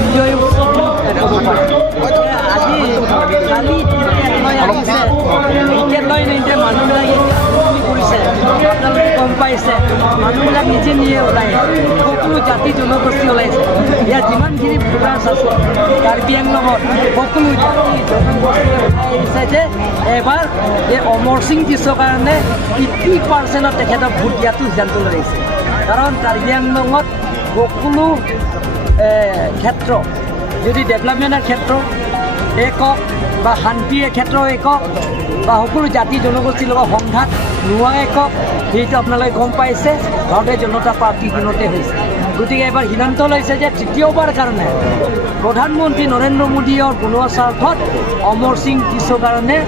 বিজয় উৎসৱ আজি কালি টিকেট লৈ আহিছে টিকেট লৈ নিতে মানুহবিলাকে কৰিছে আপোনালোকে গম পাইছে মানুহবিলাক নিজে নিজে ওলাই সকলো জাতি জনগোষ্ঠী ওলাইছে ইয়াত যিমানখিনি ভোটাৰ্ছ আছে কাৰ্বি আংলঙত সকলো জাতি জনগোষ্ঠী ওলাই আহিছে যে এবাৰ এই অমৰ সিং টিছৰ কাৰণে 80% তেখেতক ভোট দিয়াটো সিদ্ধান্ত লৈ আহিছে কাৰণ কাৰ্বি আংলঙত সকলো ক্ষেত্ৰ যদি ডেভেলপমেণ্টৰ ক্ষেত্ৰ একক বা শান্তিৰ ক্ষেত্ৰ একক বা সকলো জাতি জনগোষ্ঠীৰ লগত সংঘাত নোহোৱা একক সেইটো আপোনালোকে গম পাইছে ভাৰতীয় জনতা পাৰ্টীৰ দিনতে হৈছে গতিকে এবাৰ সিদ্ধান্ত লৈছে যে তৃতীয়বাৰ কাৰণে প্ৰধানমন্ত্ৰী নৰেন্দ্ৰ মোদীৰ বনোৱা স্বাৰ্থত অমৰ সিং টিছৰ কাৰণে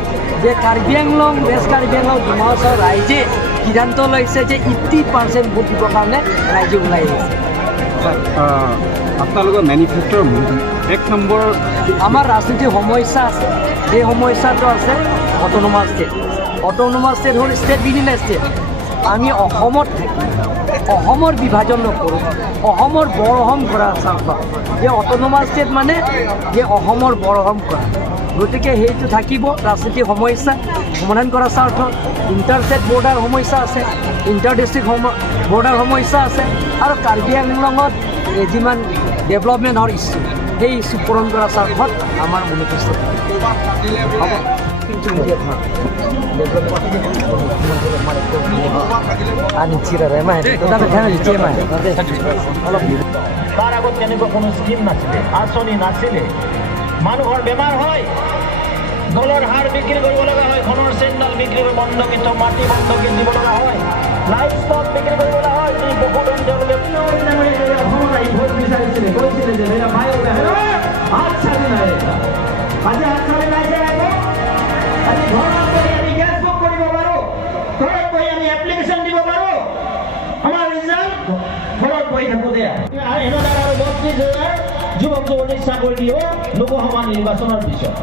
যে কাৰ্বি আংলং ৱেষ্ট কাৰ্বি আংলং ডিমা হাছাওৰ ৰাইজে সিদ্ধান্ত লৈছে যে 80% ভোট দিবৰ কাৰণে ৰাইজে ওলাই আহিছে আপোনালোকৰ মেনিফেষ্টোৰ 1 নম্বৰ আমাৰ ৰাজনীতিৰ সমস্যা আছে এই সমস্যাটো আছে অট'নমাছ ষ্টেট হ'ল ষ্টেট বিদিন ষ্টেট আমি অসমত থাকি অসমৰ বিভাজন নকৰোঁ অসমৰ বৰ অসম কৰাৰ স্বাৰ্থ যে অট'নমাছ ষ্টেট মানে যে অসমৰ বৰ অসম কৰা গতিকে সেইটো থাকিব ৰাজনীতিৰ সমস্যা সমাধান কৰাৰ স্বাৰ্থ ইণ্টাৰ ষ্টেট বৰ্ডাৰ সমস্যা আছে ইণ্টাৰ ডিষ্ট্ৰিক্ট বৰ্ডাৰ সমস্যা আছে আৰু কাৰ্বি আংলঙত যিমান ডেভেলপমেণ্টৰ ইছ্যু সেই ইছ্যু পূৰণ কৰাৰ স্বাৰ্থত আমাৰ মেনিফেষ্টো হ'ব তাৰ আগত তেনেকুৱা কোনো স্কিম নাছিলে আঁচনি নাছিলে মানুহৰ বেমাৰ হয় দলৰ হাৰ বিক্ৰী কৰিব লগা হয় ঘৰৰ চেণ্ডাল বিক্ৰী কৰি বন্ধকিত মাটি বন্ধকি দিব লগা হয় লাইফ ষ্টক বিক্ৰী কৰিব লগা হয় যি পশুধন তেওঁলোকে অসমত আহি ভোট বিচাৰিছিলে কৈছিলে যে মেৰা ভাই হাত চালি নাই আজি হাত চালি নাই যে আজি ঘৰত গৈ আমি গেছ বুক কৰিব পাৰোঁ ঘৰত গৈ আমি এপ্লিকেশ্যন দিব পাৰোঁ আমাৰ ৰিজাল্ট ঘৰত বহি থাকোঁতে এনেদৰে আৰু 32,000 যুৱক যুৱতীক চাকৰি দিব লোকসভা নিৰ্বাচনৰ পিছত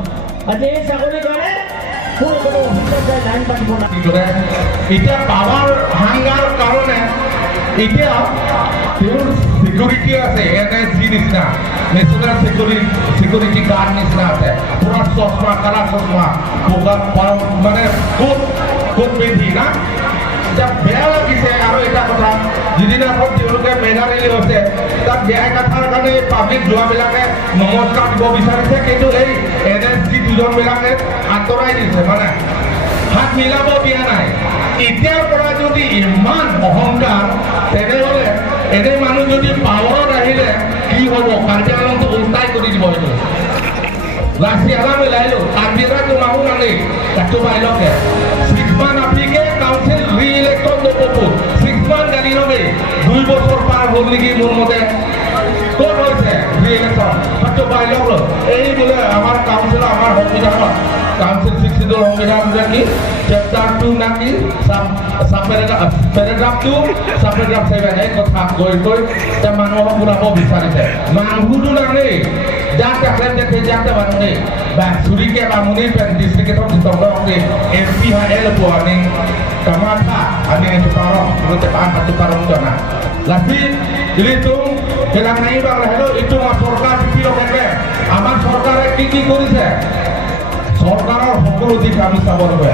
আজি এই চাকৰিৰ কাৰণে কোনো অফিচত যায় লাইন পাতিব নালাগে এতিয়া পাৱাৰ হাংগাৰ কাৰণে এতিয়া তেওঁৰ সিকিউৰিটি আছে NSG নিচিনা নেশ্যনেল সিকিউৰিটি গাৰ্ড নিচিনা আছে পুৰা চশমা কালা চশমা মানে কোট পিন্ধি না এতিয়া বেয়া লাগিছে আৰু এটা কথা যিদিনাখন তেওঁলোকে মেগা ৰেলী হৈছে তাত বেয়া কথাৰ কাৰণে পাব্লিক যোৱাবিলাকে নমস্কাৰ দিব বিচাৰিছে কিন্তু এই NSG দুজনবিলাকে আঁতৰাই দিছে মানে হাত মিলাব দিয়া নাই এতিয়াৰ পৰা যদি ইমান অহংকাৰ তেনেহ'লে এনে মানুহ যদি পাৱাৰত আহিলে কি হ'ব কাৰ্বি আংলংটো উল্টাই কৰি দিব এইটো লাচি আলা মিলাইলো কাৰ্বিৰাটো মানুহ নানে তাতো বাইলকে 6 মান আফ্ৰিকে কাউন্সিল ৰি-ইলেকশ্যন নপপোজ 6 মান গাড়ী নবে 2 বছৰ পাৰ হ'ল নেকি মোৰ মতে ক'ত হৈছে ৰি-ইলেকশ্যন তাতো বাইলক এই বোলে আমাৰ কাউন্সিল আমাৰ সংবিধানত কাউন্সিল শিক্ষিত সংবিধান কি চেপ্টাৰ 2 নাকি পেৰাগ্ৰাফ 2 সাবপেৰাগ্ৰাফ 7 এই কথা গৈ তে মানুহক বুলাব বিচাৰিছে মানুহটো নানে যাতে আগ্ৰেম দেখে যাতে মানুহে বা সুৰিকে বামুনি পেন ডিস্ট্ৰিক্টৰ দিতংগকে MP হয় এলপো আমি কামাথা আমি itu parong menurut itu parong jana lapi dihitung bilang নাই বাংলা হলো itu সরকার পিপিও দেখে আমার সরকারে কি করেছে সরকারের সকল দিক আমি চাব লাগে